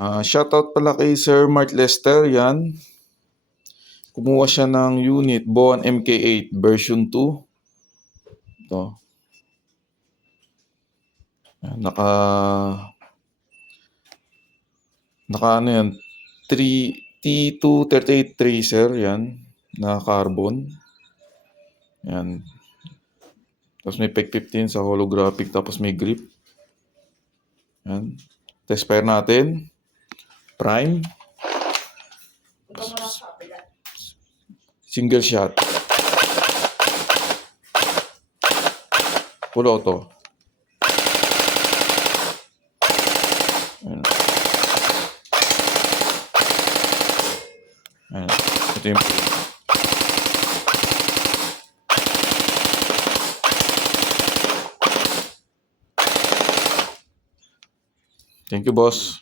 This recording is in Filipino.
Shoutout pala kay Sir Mark Lester, yan. Kumuha siya ng unit, Boan MK8 version 2. Ito. Yan, naka ano yan, T238 tracer, yan, na carbon. Yan. Tapos may PEG 15 sa holographic, tapos may grip. Yan. Test fire natin. Prime. Single shot. Full auto. Ayan. Ayan. Ito yung... Thank you, boss.